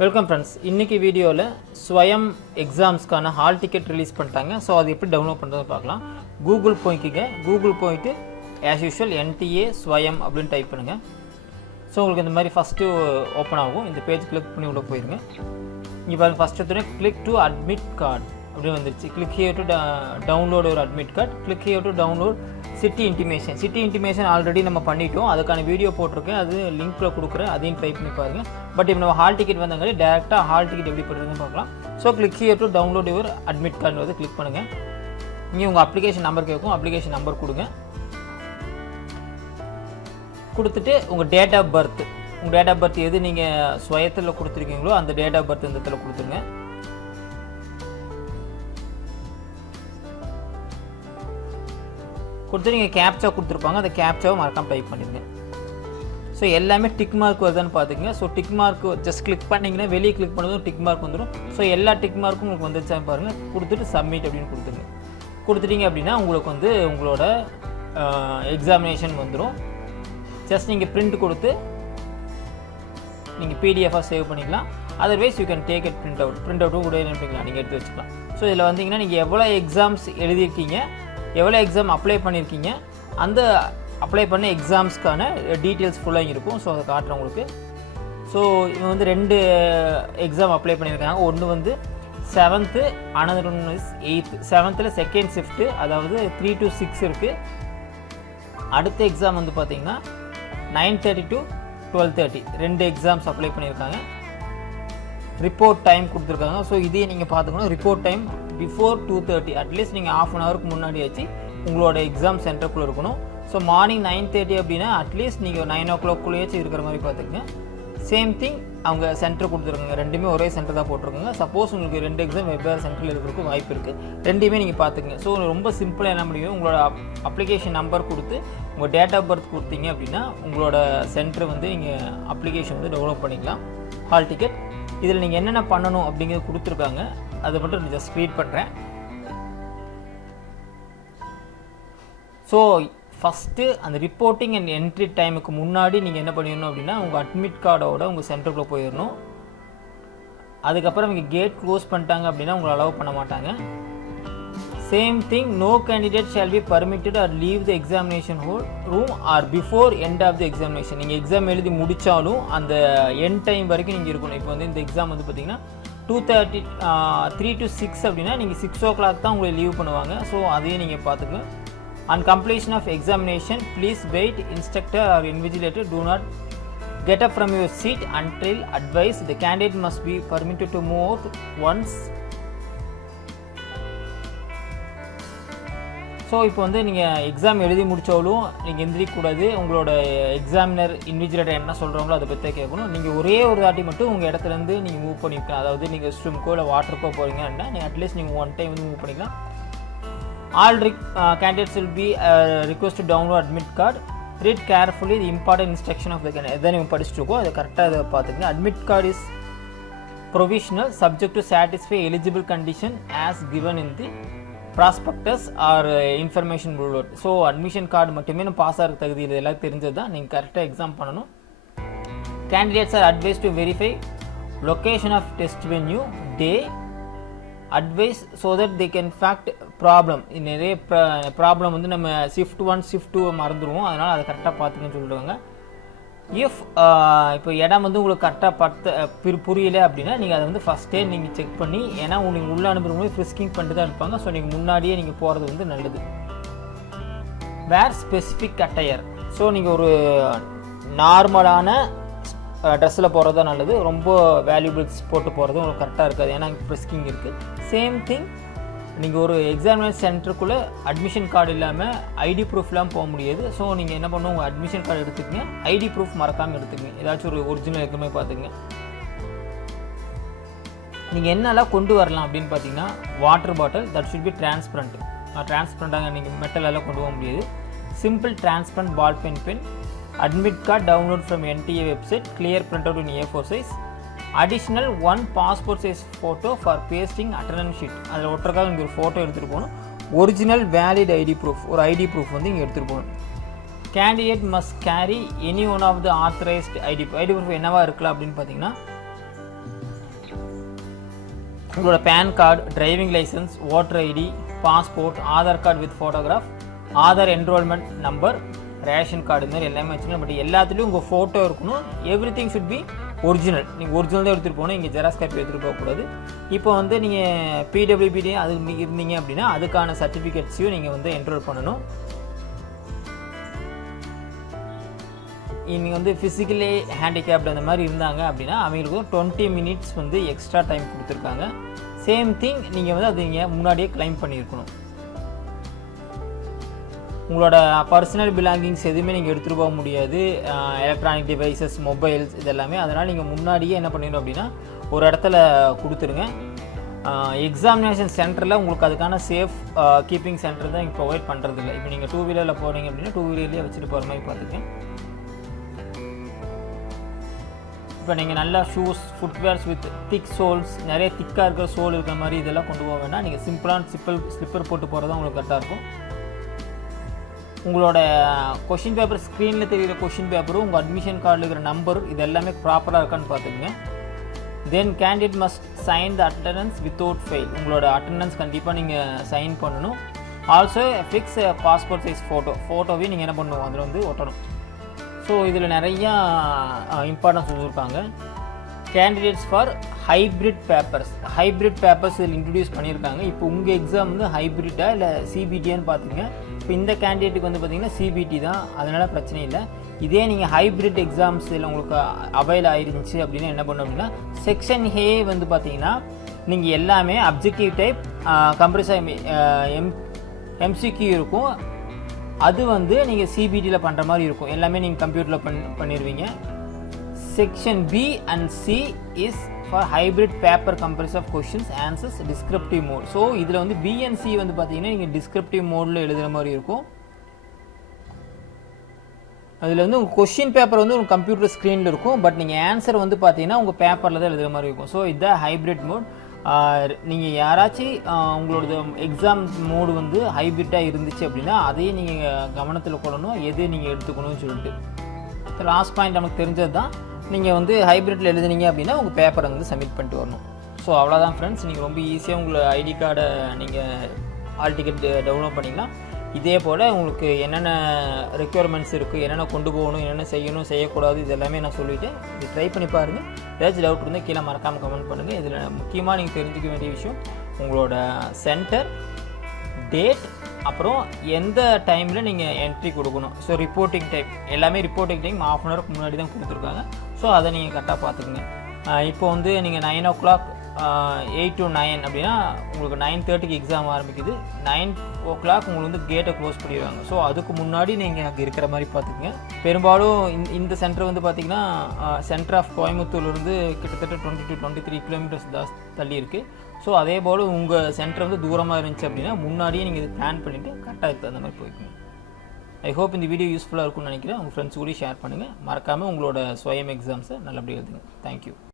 Welcome friends. இன்றைக்கி வீடியோவில் ஸ்வயம் எக்ஸாம்ஸ்க்கான hall ticket release பண்ணிட்டாங்க. ஸோ அது எப்படி டவுன்லோட் பண்ணுறது பார்க்கலாம். கூகுள் போய்க்கிங்க. கூகுள் போயிட்டு ஆஸ் யூஷுவல் NTA ஸ்வயம் அப்படின்னு டைப் பண்ணுங்கள். ஸோ உங்களுக்கு இந்த மாதிரி ஃபஸ்ட்டு ஓப்பன் ஆகும். இந்த பேஜ் கிளிக் பண்ணி உள்ளே போயிருங்க. இங்கே பாருங்கள், ஃபஸ்ட் எடுத்தோடனே கிளிக் டு அட்மிட் கார்டு அப்படின்னு வந்துருச்சு. கிளிக் ஹியர் டு டவுன்லோட் ஒரு admit card. Click here to download city intimation. City intimation already நம்ம பண்ணிட்டோம், அதுக்கான வீடியோ போட்டிருக்கேன், அது லிங்க்கில் கொடுக்குறேன், அதையும் ட்ரை பண்ணி பாருங்கள். பட் இப்போ நம்ம ஹால் டிக்கெட் வந்தாங்க, டேரெக்டாக ஹால் டிக்கெட் எப்படி பண்ணுறதுன்னு பார்க்கலாம். So click here to download your admit card வந்து கிளிக் பண்ணுங்கள். இங்கே உங்கள் அப்ளிகேஷன் நம்பர் கேட்கும், அப்ளிகேஷன் நம்பர் கொடுங்க. கொடுத்துட்டு உங்கள் டேட் ஆஃப் பர்த், உங்கள் டேட் ஆஃப் பர்த் எது நீங்கள் ஸ்வயத்தில் கொடுத்துருக்கீங்களோ அந்த டேட் ஆஃப் பர்த் இந்த இடத்துல கொடுத்துருங்க. கொடுத்து நீங்கள் கேப்சா கொடுத்துருப்பாங்க, அந்த கேப்சாவை மறக்காமல் டைப் பண்ணிடுங்க. ஸோ எல்லாமே டிக் மார்க் வருதான்னு பார்த்துக்கங்க. So tick mark just click பண்ணிங்கன்னா வெளியே கிளிக் பண்ணதும் டிக் மார்க் வந்துடும். ஸோ எல்லா டிக் மார்க்கும் உங்களுக்கு வந்துருச்சான்னு பாருங்கள். கொடுத்துட்டு சப்மிட் அப்படின்னு கொடுத்துருங்க. கொடுத்துட்டீங்க அப்படின்னா உங்களுக்கு வந்து உங்களோட எக்ஸாமினேஷன் வந்துடும். ஜஸ்ட் நீங்கள் பிரிண்ட் கொடுத்து நீங்கள் PDF-ஆக சேவ் பண்ணிக்கலாம். Otherwise you can take it print அவுட்டும் கூட என்ன பண்ணிக்கலாம், நீங்கள் எடுத்து வச்சுக்கலாம். ஸோ இதில் வந்தீங்கன்னா நீங்கள் எவ்வளோ எக்ஸாம்ஸ் எழுதியிருக்கீங்க, எவ்வளோ எக்ஸாம் அப்ளை பண்ணியிருக்கீங்க, அந்த அப்ளை பண்ண எக்ஸாம்ஸ்க்கான டீட்டெயில்ஸ் ஃபுல்லாக இருக்கும். ஸோ அதை காட்டுறேன் உங்களுக்கு. ஸோ இவங்க வந்து 2 எக்ஸாம் அப்ளை பண்ணியிருக்காங்க. ஒன்று வந்து 7th, another one is 8th. 7th second shift, அதாவது 3 to 6 இருக்குது. அடுத்த எக்ஸாம் வந்து பார்த்தீங்கன்னா 9:30 to 12:30 2 எக்ஸாம்ஸ் அப்ளை பண்ணியிருக்காங்க. ரிப்போர்ட் டைம் கொடுத்துருக்காங்க. ஸோ இதையே நீங்கள் பார்த்துக்கணும். ரிப்போர்ட் டைம் பிஃபோர் 2:30, அட்லீஸ்ட் நீங்கள் ½ an hourக்கு முன்னாடியாச்சு உங்களோட எக்ஸாம் சென்டருக்குள்ளே இருக்கணும். ஸோ மார்னிங் 9:30 அப்படின்னா அட்லீஸ்ட் நீங்கள் 9 o'clock இருக்கிற மாதிரி பார்த்துக்கங்க. சேம் திங் அவங்க சென்டர் கொடுத்துருக்காங்க. ரெண்டுமே ஒரே சென்டர் தான் போட்டிருக்காங்க. சப்போஸ் உங்களுக்கு 2 எக்ஸாம் வெவ்வேறு சென்டரில் இருக்கிறதுக்கு வாய்ப்பு இருக்குது. ரெண்டுமே நீங்கள் பார்த்துக்கங்க. ஸோ ரொம்ப சிம்பிளாக என்ன முடியும், உங்களோட அப்ளிகேஷன் நம்பர் கொடுத்து உங்கள் டேட் ஆஃப் பர்த் கொடுத்தீங்க அப்படின்னா உங்களோட சென்டர் வந்து நீங்கள் அப்ளிகேஷன் வந்து டெவலப் பண்ணிக்கலாம். ஹால் டிக்கெட் இதில் நீங்கள் என்னென்ன பண்ணணும் அப்படிங்கிறது கொடுத்துருக்காங்க. அதை மட்டும் ஜஸ்ட் ரீட் பண்ணுறேன். ஸோ ஃபஸ்ட்டு அந்த ரிப்போர்ட்டிங் அண்ட் என்ட்ரி டைமுக்கு முன்னாடி நீங்கள் என்ன பண்ணிடணும் அப்படின்னா உங்கள் அட்மிட் கார்டோட உங்கள் சென்டருக்குள்ளே போயிடணும். அதுக்கப்புறம் இங்கே கேட் க்ளோஸ் பண்ணிட்டாங்க அப்படின்னா உங்களை அலோவ் பண்ண மாட்டாங்க. Same thing, no candidate shall be permitted or leave the examination room or before end of the examination. நீங்கள் எக்ஸாம் எழுதி முடித்தாலும் அந்த எண்ட் டைம் வரைக்கும் நீங்கள் இருக்கணும். இப்போ வந்து இந்த எக்ஸாம் வந்து பார்த்தீங்கன்னா 2:30 3 to 6 அப்படின்னா நீங்கள் 6 o'clock தான் உங்களை லீவ் பண்ணுவாங்க. ஸோ அதையும் நீங்கள் பார்த்துக்கணும். On completion of examination, please wait. Instructor or invigilator do not get up from your seat until advised. The candidate must be permitted to move once. So இப்போ வந்து நீங்கள் எக்ஸாம் எழுதி முடித்தாலும் நீங்கள் எந்திரிக்கக்கூடாது. உங்களோட எக்ஸாமினர் இன்விஜிலேட்டர் என்ன சொல்கிறாங்களோ அதை பற்றி கேட்கணும். நீங்கள் ஒரே ஒரு தாட்டி மட்டும் உங்கள் இடத்துலேருந்து நீங்கள் மூவ் பண்ணிக்கலாம். அதாவது நீங்கள் ஸ்விம்க்கோ இல்லை வாட்டருக்கோ போகிறீங்க அப்படின்னா நீங்கள் அட்லீஸ்ட் நீங்கள் 1 time வந்து மூவ் பண்ணிக்கலாம். All candidates will be requested to download admit card. Read carefully the important instruction of the candidate. எதை நீங்கள் படிச்சுட்டுருக்கோ அதை கரெக்டாக அதை பார்த்துக்கங்க. Admit card is provisional, subject to satisfy eligible condition as given in the prospectus or information booklet. So admission card மட்டுமே நம்ம pass ஆகிற தகுதி இது எல்லாம் தெரிஞ்சது தான். நீங்கள் கரெக்டாக எக்ஸாம் பண்ணணும். Candidates are advised to verify location of test venue, day, advice so that they can fact problem. நிறைய ப்ராப்ளம் வந்து நம்ம shift 1 shift 2 மறந்துடுவோம். அதனால் அதை கரெக்டாக பார்த்துக்கன்னு சொல்லிடுவாங்க. இஃப் இப்போ இடம் வந்து உங்களுக்கு கரெக்டாக புரியலை அப்படின்னா நீங்கள் அதை வந்து ஃபஸ்ட்டே நீங்கள் செக் பண்ணி, ஏன்னா நீங்கள் உள்ளே அனுப்பும்போது ஃப்ரிஸ்கிங் பண்ணிட்டு தான் இருப்பாங்க. ஸோ நீங்கள் முன்னாடியே நீங்கள் போகிறது வந்து நல்லது. வேர் ஸ்பெசிஃபிக் அட்டையர். ஸோ நீங்கள் ஒரு நார்மலான ட்ரெஸ்ஸில் போகிறது தான் நல்லது. ரொம்ப வேல்யூபிள்ஸ் போட்டு போகிறது உங்களுக்கு கரெக்டாக இருக்காது, ஏன்னா ஃப்ரிஸ்கிங் இருக்குது. சேம் திங், நீங்கள் ஒரு எக்ஸாமினேஷன் சென்டருக்குள்ளே அட்மிஷன் கார்டு இல்லாமல் ஐடி ப்ரூஃப்லாம் போக முடியாது. ஸோ நீங்கள் என்ன பண்ணணும், உங்கள் அட்மிஷன் கார்டு எடுத்துக்கங்க, ஐடி ப்ரூஃப் மறக்காமல் எடுத்துக்கங்க. ஏதாச்சும் ஒரு ஒரிஜினல் இருக்குமே பார்த்துங்க. நீங்கள் என்னெல்லாம் கொண்டு வரலாம் அப்படின்னு பார்த்தீங்கன்னா, water bottle that should be டிரான்ஸ்பரண்ட்டாக நீங்கள் மெட்டலெல்லாம் கொண்டு போக முடியாது. Simple transparent ball pen, admit card download from NTA website, clear printout in A4 size. Additional 1 passport size photo for pasting attendance sheet. அதில் ஒட்டுறக்காக இங்கே ஒரு ஃபோட்டோ எடுத்துகிட்டு போகணும். ஒரிஜினல் வேலிட் ஐடி ப்ரூஃப், ஒரு ஐடி ப்ரூஃப் வந்து இங்கே எடுத்துகிட்டு போகணும். Candidate must carry any one of the authorized ID proof. என்னவா இருக்கலாம் அப்படின்னு பார்த்தீங்கன்னா உங்களோட pan card, driving licence, voter ID, passport, Aadhaar card with photograph, Aadhaar enrolment number, ration card மாதிரி எல்லாமே வச்சுக்கணும். பட் எல்லாத்துலேயும் உங்கள் ஃபோட்டோ இருக்கணும். Everything should be original. நீங்கள் ஒரிஜினல் தான் எடுத்துகிட்டு போகணும், இங்கே ஜெராக்ஸ் காப்பி எடுத்துகிட்டு போகக்கூடாது. இப்போ வந்து நீங்கள் பிடபிள்யூபிடி அது இருந்தீங்க அப்படின்னா அதுக்கான சர்டிஃபிகேட்ஸையும் நீங்கள் வந்து என்ரோல் பண்ணணும். நீங்கள் வந்து ஃபிசிக்கலி ஹேண்டிகேப்டு அந்த மாதிரி இருந்தாங்க அப்படின்னா அவங்களுக்கு 20 மினிட்ஸ் வந்து எக்ஸ்ட்ரா டைம் கொடுத்துருக்காங்க. சேம் திங் நீங்கள் வந்து அது நீங்கள் முன்னாடியே கிளைம் பண்ணியிருக்கணும். உங்களோட பர்சனல் பிலாங்கிங்ஸ் எதுவுமே நீங்கள் எடுத்துகிட்டு போக முடியாது, எலக்ட்ரானிக் டிவைசஸ், மொபைல்ஸ் இதெல்லாமே. அதனால் நீங்கள் முன்னாடியே என்ன பண்ணிடணும் அப்படின்னா ஒரு இடத்துல கொடுத்துருங்க. எக்ஸாமினேஷன் சென்டரில் உங்களுக்கு அதுக்கான சேஃப் கீப்பிங் சென்டர் தான் இங்கே ப்ரொவைட் பண்ணுறதில்ல. இப்போ நீங்கள் 2 வீலரில் போகிறீங்க அப்படின்னா 2 வீலர்லேயே வச்சுட்டு போகிற மாதிரி பார்த்துக்கேன். இப்போ நீங்கள் நல்லா shoes, footwears with thick soles, நிறைய திக்காக இருக்கிற சோல் இருக்கிற மாதிரி இதெல்லாம் கொண்டு போக வேண்டாம். நீங்கள் சிம்பிளான ஸ்லிப்பர் போட்டு போகிறது தான் உங்களுக்கு கரெக்டாக இருக்கும். உங்களோட கொஷின் பேப்பர், ஸ்க்ரீனில் தெரிகிற கொஷின் பேப்பரும் உங்கள் அட்மிஷன் கார்டில் இருக்கிற நம்பர் இது எல்லாமே ப்ராப்பராக இருக்கான்னு பார்த்துக்குங்க. Then candidate must sign the attendance without fail. உங்களோட அட்டண்டன்ஸ் கண்டிப்பாக நீங்கள் சைன் பண்ணணும். ஆல்சோ ஃபிக்ஸ் பாஸ்போர்ட் சைஸ் ஃபோட்டோவையும் நீங்கள் என்ன பண்ணணும், அதில் வந்து ஒட்டணும். ஸோ இதில் நிறையா இம்பார்ட்டன்ஸ் கொடுத்துருக்காங்க. கேண்டிடேட்ஸ் ஃபார் ஹைப்ரிட் பேப்பர்ஸ் இதில் இன்ட்ரடியூஸ் பண்ணியிருக்காங்க. இப்போ உங்கள் எக்ஸாம் வந்து ஹைப்ரிட்டா இல்லை சிபிடியான்னு பார்த்துங்க. இப்போ இந்த கேண்டிடேட்டுக்கு வந்து பார்த்திங்கன்னா சிபிடி தான், அதனால் பிரச்சனை இல்லை. இதே நீங்கள் ஹைப்ரிட் எக்ஸாம்ஸ் இதில் உங்களுக்கு அவைல் ஆயிருந்துச்சு அப்படின்னா என்ன பண்ணணும் அப்படின்னா செக்ஷன் ஏ வந்து பார்த்திங்கன்னா நீங்கள் எல்லாமே அப்ஜெக்டிவ் டைப் கம்ப்ரஸர் எம்சிக்யூ இருக்கும். அது வந்து நீங்கள் சிபிடியில் பண்ணுற மாதிரி இருக்கும். எல்லாமே நீங்கள் கம்ப்யூட்டரில் பண்ணிடுவீங்க. Section B and C is for hybrid paper comprise of questions answers descriptive mode. So இதில் வந்து பி அண்ட் சி வந்து பார்த்தீங்கன்னா நீங்கள் டிஸ்கிரிப்டிவ் மோடில் எழுதுகிற மாதிரி இருக்கும். அதில் வந்து உங்கள் கொஷின் பேப்பர் வந்து உங்கள் கம்ப்யூட்டர் ஸ்க்ரீனில் இருக்கும். பட் நீங்கள் ஆன்சர் வந்து பார்த்தீங்கன்னா உங்கள் பேப்பரில் தான் எழுதுகிற மாதிரி இருக்கும். ஸோ இதுதான் ஹைப்ரிட் மோட். நீங்கள் யாராச்சும் உங்களோட எக்ஸாம் மோடு வந்து ஹைப்ரிட்டாக இருந்துச்சு அப்படின்னா அதையும் நீங்கள் கவனத்தில் கொள்ளணும், எது நீங்கள் எடுத்துக்கணும்னு சொல்லிட்டு. லாஸ்ட் பாயிண்ட் நமக்கு தெரிஞ்சது தான். நீங்கள் வந்து ஹைப்ரிட்டில் எழுதுனீங்க அப்படின்னா உங்கள் பேப்பரை வந்து சப்மிட் பண்ணிட்டு வரணும். ஸோ அவ்வளோதான் ஃப்ரெண்ட்ஸ். நீங்கள் ரொம்ப ஈஸியாக உங்களை ஐடி கார்டை நீங்கள் ஆல் டிக்கெட் டவுன்லோட் பண்ணிக்கலாம். இதே போல் உங்களுக்கு என்னென்ன ரெக்யர்மெண்ட்ஸ் இருக்குது, என்னென்ன கொண்டு போகணும், என்னென்ன செய்யணும், செய்யக்கூடாது, இது எல்லாமே நான் சொல்லிவிட்டேன். இது ட்ரை பண்ணி பாருங்கள். ஏதாச்சும் டவுட் இருந்தால் கீழே மறக்காமல் கமெண்ட் பண்ணுங்கள். இதில் முக்கியமாக நீங்கள் தெரிஞ்சுக்க வேண்டிய விஷயம் உங்களோட சென்டர், டேட், அப்புறம் எந்த டைமில் நீங்கள் என்ட்ரி கொடுக்கணும். ஸோ ரிப்போர்ட்டிங் டைம் எல்லாமே ரிப்போர்ட்டிங் டைம் ½ hour முன்னாடி தான் கொடுத்துருக்காங்க. ஸோ அதை நீங்கள் கரெக்டாக பார்த்துக்குங்க. இப்போ வந்து நீங்கள் 9 o'clock 8 to 9 அப்படின்னா உங்களுக்கு 9:30க்கு எக்ஸாம் ஆரம்பிக்குது. 9 o'clock உங்களுக்கு வந்து கேட்டை க்ளோஸ் பண்ணிடுவாங்க. ஸோ அதுக்கு முன்னாடி நீங்கள் அங்கே இருக்கிற மாதிரி பார்த்துக்குங்க. பெரும்பாலும் இந்த சென்டர் வந்து பார்த்திங்கன்னா சென்டர் ஆஃப் கோயம்புத்தூர்லேருந்து கிட்டத்தட்ட 20 to 23 கிலோமீட்டர்ஸ் தள்ளி இருக்குது. ஸோ அதே போல் உங்கள் சென்டர் வந்து தூரமாக இருந்துச்சு அப்படின்னா முன்னாடியே நீங்கள் இது பிளான் பண்ணிவிட்டு கரெக்டாக இருக்குது அந்த மாதிரி போய்க்குங்க. ஐ ஹோப் இந்த வீடியோ யூஸ்ஃபுல்லாக இருக்கும்னு நினைக்கிறேன். உங்கள் ஃப்ரெண்ட்ஸ் கூட ஷேர் பண்ணுங்கள். மறக்காமல் உங்களோட ஸ்வயம் எக்ஸாம்ஸை நல்லபடியாக எழுதுங்க. தேங்க்யூ.